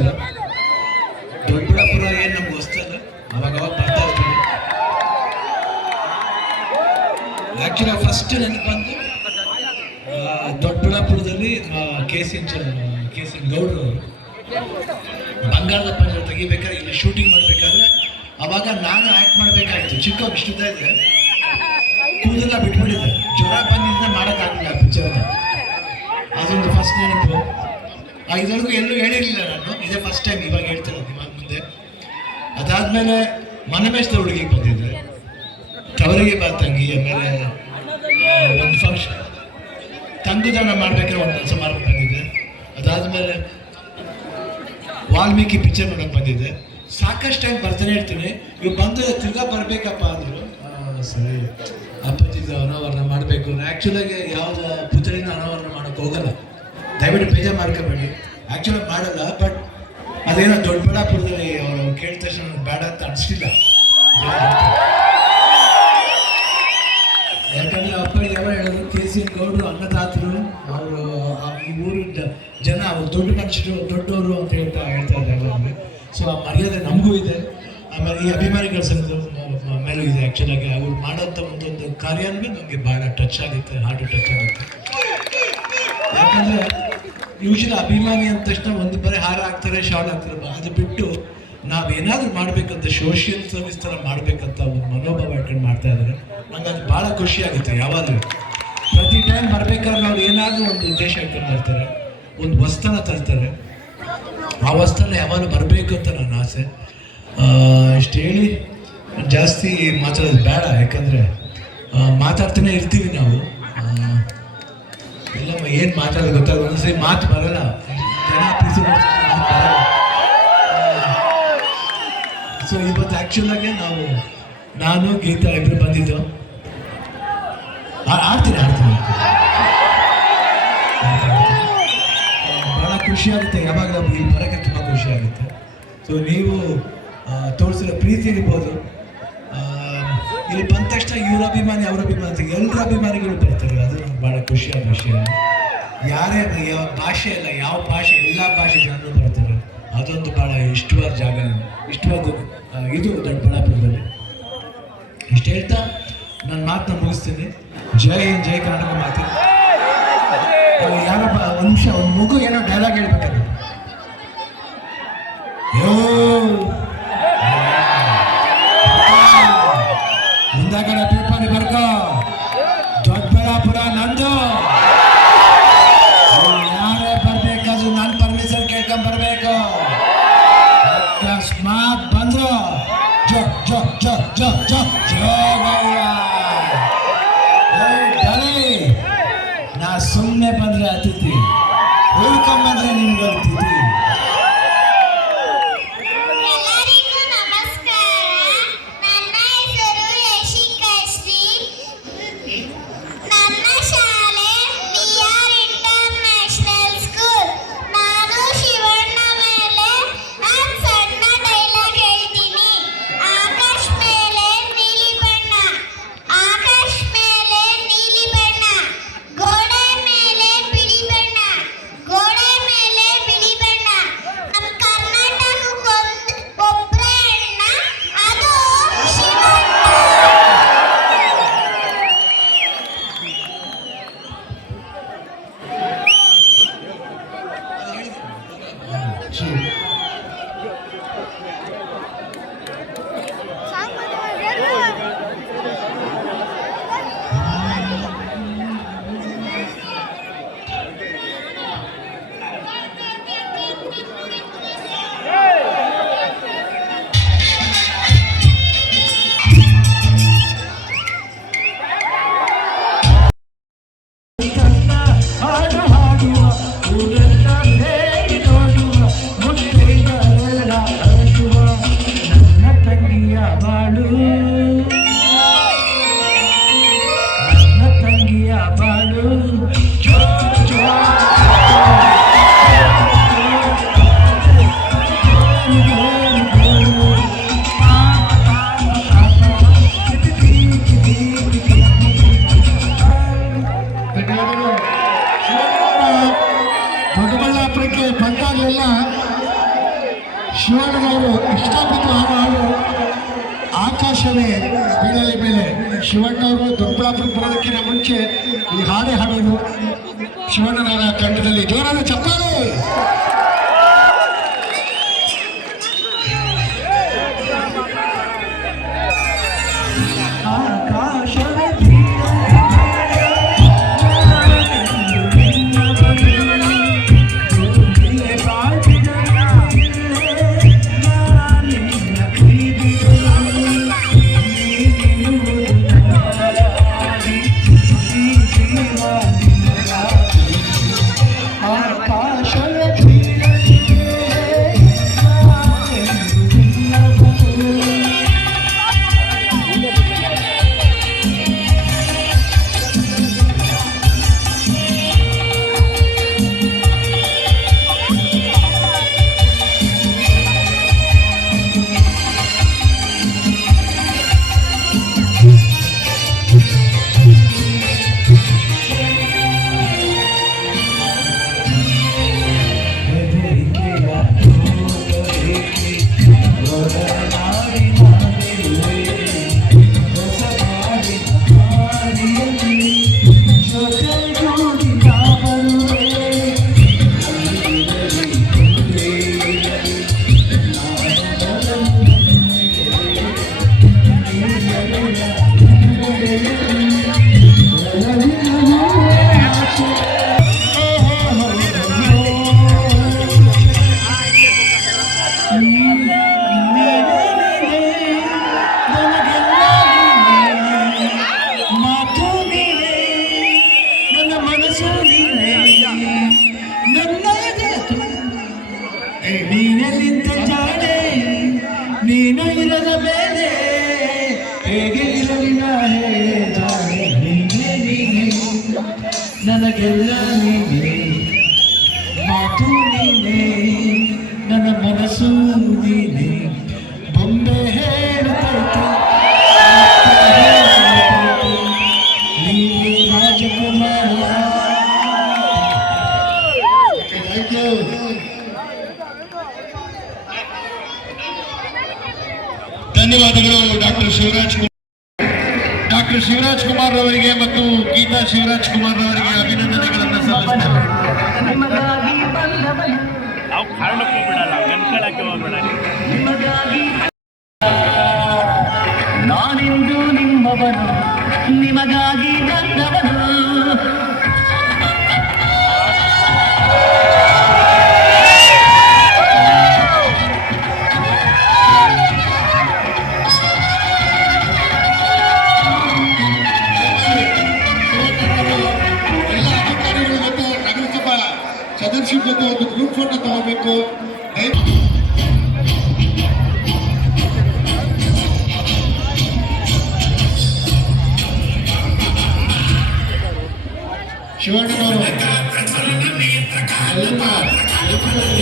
ನಮಸ್ಕಾರ ಏನು ನಮ್ಗೆ ಹೊಸ್ತಲ್ಲ ಅವಾಗ ಅವಾಗ ಬರ್ತಾ ಇರ್ತೀವಿ ಆ್ಯಕ್ಚುಲಿ ಫಸ್ಟ್ ನನಗೆ ಬಂದು ದೊಡ್ಡಬಳ್ಳಾಪುರದಲ್ಲಿ ಕೆ ಸಿ ಕೆ ಸಿ ಗೌಡ್ರು ಬಂಗಾರದ ಪಂಜರ ತೆಗಿಬೇಕಾದ್ರೆ ಇಲ್ಲಿ ಶೂಟಿಂಗ್ ಮಾಡಬೇಕಾದ್ರೆ ಅವಾಗ ನಾನು ಆ್ಯಕ್ಟ್ ಮಾಡಬೇಕಾಗಿತ್ತು ಚಿಕ್ಕ ಇಷ್ಟುದ್ದ ಇದೆ ಕೂದಲ ಬಿಟ್ಬಿಟ್ಟಿದ್ದೆ. ಜ್ವರ ಬಂದಿದ್ದ ಮಾಡೋಕ್ಕಾಗಲಿಲ್ಲ ಪಿಕ್ಚರ್ ಅದೊಂದು ಫಸ್ಟ್ ನೆನಪು. ಇದುವರೆಗೂ ಎಲ್ಲೂ ಹೇಳಿರಲಿಲ್ಲ ನಾನು. ಇದೇ ಫಸ್ಟ್ ಟೈಮ್ ಇವಾಗ ಹೇಳ್ತಾರೆ ನಿಮ್ಮ ಮುಂದೆ. ಅದಾದಮೇಲೆ ಮನಮೇಶ್ ಹುಡುಗಿಗೆ ಬಂದಿದ್ದೆ. ತವರಿಗೆ ಬಾ ತಂಗಿ ಆಮೇಲೆ ಒಂದು ಫಂಕ್ಷನ್ ತಂಗುದಾನ ಮಾಡ್ಬೇಕಾದ್ರೆ ಒಂದು ಕೆಲಸ ಮಾಡ್ಕೊಂಡು ಅದಾದಮೇಲೆ ವಾಲ್ಮೀಕಿ ಪಿಕ್ಚರ್ ಮಾಡೋಕೆ ಬಂದಿದೆ ಸಾಕಷ್ಟು ಟೈಮ್ ಬರ್ತಾನೆ ಇರ್ತೀನಿ. ಇವ್ ಬಂದು ತಿರ್ಗಾ ಬರಬೇಕಪ್ಪ ಅಂದರು. ಸರಿ. ಅಪ್ಪಾಜಿದು ಅನಾವರಣ ಮಾಡಬೇಕು. ಆ್ಯಕ್ಚುಲಾಗಿ ಯಾವ ಪುತ್ರಿನ ಅನಾವರಣ ಮಾಡೋಕ್ಕೆ ಹೋಗಲ್ಲ. ದಯವಿಟ್ಟು ಬೇಜಾರು ಮಾಡ್ಕೋಬೇಡಿ. ಆ್ಯಕ್ಚುಲಾಗಿ ಮಾಡಲ್ಲ ಬಟ್ ಅದೇನೋ ದೊಡ್ಡಬಳ್ಳಾಪುರದಲ್ಲಿ ಅವರು ಕೇಳಿದ ತಕ್ಷಣ ಬೇಡ ಅಂತ ಅನಿಸ್ಲಿಲ್ಲ ಯಾಕಂದ್ರೆ ಅಪ್ಪ ಯಾವ ಹೇಳಿದ್ರು ಕೆ ಸಿ ಗೌಡರು, ಅನ್ನದಾತರು, ಅವರು ಈ ಊರಿನ ಜನ, ಅವ್ರು ದೊಡ್ಡ ಮನುಷ್ಯರು, ದೊಡ್ಡವರು ಅಂತ ಹೇಳ್ತಾ ಹೇಳ್ತಾ ಇದ್ದಾರೆ ಅವ್ರಿಗೆ ಸೊ ಆ ಮರ್ಯಾದೆ ನಮಗೂ ಇದೆ. ಆಮೇಲೆ ಈ ಅಭಿಮಾನಿಗಳ ಸಂಘದ ಮೇಲೂ ಇದೆ. ಆ್ಯಕ್ಚುಲಾಗಿ ಅವ್ರು ಮಾಡೋಂಥ ಒಂದೊಂದು ಕಾರ್ಯ ನಮಗೆ ಭಾಳ ಟಚ್ ಆಗುತ್ತೆ ಹಾರ್ಟ್ ಟಚ್ ಆಗುತ್ತೆ. ಯಾಕಂದ್ರೆ ಯೂಶಲಿ ಅಭಿಮಾನಿ ಅಂದ ತಕ್ಷಣ ಒಂದು ಬರೀ ಹಾರ ಹಾಕ್ತಾರೆ ಶಾರ್ಟ್ ಹಾಕ್ತಾರೆ. ಅದು ಬಿಟ್ಟು ನಾವೇನಾದ್ರೂ ಮಾಡಬೇಕಂತ ಸೋಷಿಯಲ್ ಸರ್ವಿಸ್ ಥರ ಮಾಡಬೇಕಂತ ಒಂದು ಮನೋಭಾವ ಅಟೆಂಡ್ ಮಾಡ್ತಾ ಇದ್ದಾರೆ. ನಂಗೆ ಅದು ಭಾಳ ಖುಷಿ ಆಗುತ್ತೆ, ಯಾವಾಗಲೂ. ಪ್ರತಿ ಟೈಮ್ ಬರಬೇಕಾದ್ರೆ ಅವ್ರು ಏನಾದರೂ ಒಂದು ಉದ್ದೇಶ ಇಟ್ಕೊಂಡು ಬರ್ತಾರೆ ಒಂದು ವಸ್ತನ ತರ್ತಾರೆ. ಆ ವಸ್ತನ ಯಾವಾಗಲೂ ಬರಬೇಕು ಅಂತ ನನ್ನ ಆಸೆ. ಇಷ್ಟು ಹೇಳಿ, ಜಾಸ್ತಿ ಮಾತಾಡೋದು ಬೇಡ, ಯಾಕಂದರೆ ಮಾತಾಡ್ತಾನೆ ಇರ್ತೀವಿ ನಾವು. ಇಲ್ಲಮ್ಮ, ಏನು ಮಾತಾಡೋದು ಗೊತ್ತಾಗ ಒಂದ್ಸರಿ ಮಾತು ಬರಲ್ಲ. ಜನ ಸೊ ಇವತ್ತು ಆ್ಯಕ್ಚುಲಾಗೆ ನಾವು, ನಾನು, ಗೀತಾ ಇಬ್ಬರು ಬಂದಿದ್ದು. ಆಡ್ತೀನಿ ಆಡ್ತೀನಿ ಭಾಳ ಖುಷಿ ಆಗುತ್ತೆ. ಯಾವಾಗ ಇಲ್ಲಿ ಬರೋಕ್ಕೆ ತುಂಬ ಖುಷಿ ಆಗುತ್ತೆ. ಸೊ ನೀವು ತೋರಿಸಿರೋ ಪ್ರೀತಿ ಇರ್ಬೋದು. ಇಲ್ಲಿ ಬಂದ ತಕ್ಷಣ ಇವರ ಅಭಿಮಾನಿ, ಅವರ ಅಭಿಮಾನಿ ಎಲ್ಲರ ಅಭಿಮಾನಿಗಳು ಬರ್ತಾರೆ. ಅದು ಭಾಳ ಖುಷಿಯಾದ ವಿಷಯ ಯಾರೇ ಯಾವ ಭಾಷೆ ಅಲ್ಲ, ಯಾವ ಭಾಷೆ, ಎಲ್ಲ ಭಾಷೆ ಜನರು ಬರ್ತಾರೆ. ಅದೊಂದು ಭಾಳ ಇಷ್ಟವಾದ ಜಾಗ ಇಷ್ಟವಾದ ಇದು ದೊಡ್ಡಬಳ್ಳಾಪುರದಲ್ಲಿ. ಇಷ್ಟು ಹೇಳ್ತಾ ನನ್ನ ಮಾತನ್ನ ಮುಗಿಸ್ತೀನಿ. ಜಯ ಹಿಂದ್, ಜೈ ಕರ್ನಾಟಕ ಮಾತು. ಯಾರಪ್ಪ, ಒಂದು ನಿಮಿಷ, ಒಂದು ಮಗು ಏನೋ ಡೈಲಾಗ್ ಹೇಳ್ಬೇಕದು ಸುಮ್ಮನೆ ಬಂದ್ರೆ ಅತಿಥಿ. ಉಳ್ಕೊಂಬಂದ್ರೆ ನಿಮ್ಗೆ ಅತಿಥಿ ಕ್ಷೇತ್ರಕ್ಕೆ ಬಂದಾಗಲೆಲ್ಲ ಶಿವಣ್ಣನವರು ಇಷ್ಟಾಪಿತವಾದ ಹಾಡು ಆಕಾಶವೇ, ಬೀಳಲಿ ಮೇಲೆ. ಶಿವಣ್ಣವರು ದೊಡ್ಡಬಳ್ಳಾಪುರ ಬರೋದಕ್ಕಿಂತ ಮುಂಚೆ ಈ ಹಾಡೇ ಹಾಡೋದು. ಶಿವಣ್ಣನವರ ಕಂಠದಲ್ಲಿ ಜೋರಾದ ಚಪ್ಪಾಳೆ. Nana Gella ಶಿವರಾಜ್ ಕುಮಾರ್ ಅವರಿಗೆ ಅಭಿನಂದನೆಗಳನ್ನು ಸಲ್ಲಿಸ್ತೇವೆ. ನಾವು ಕಾರಣಕ್ಕೂ ಬಿಡಲ್ಲ ನೆನ್ಕೊಳಕ್ಕೆ ಹೋಗ್ಬೇಡ ಶಿವಣ್ಣನವರು ಎಲ್ಲ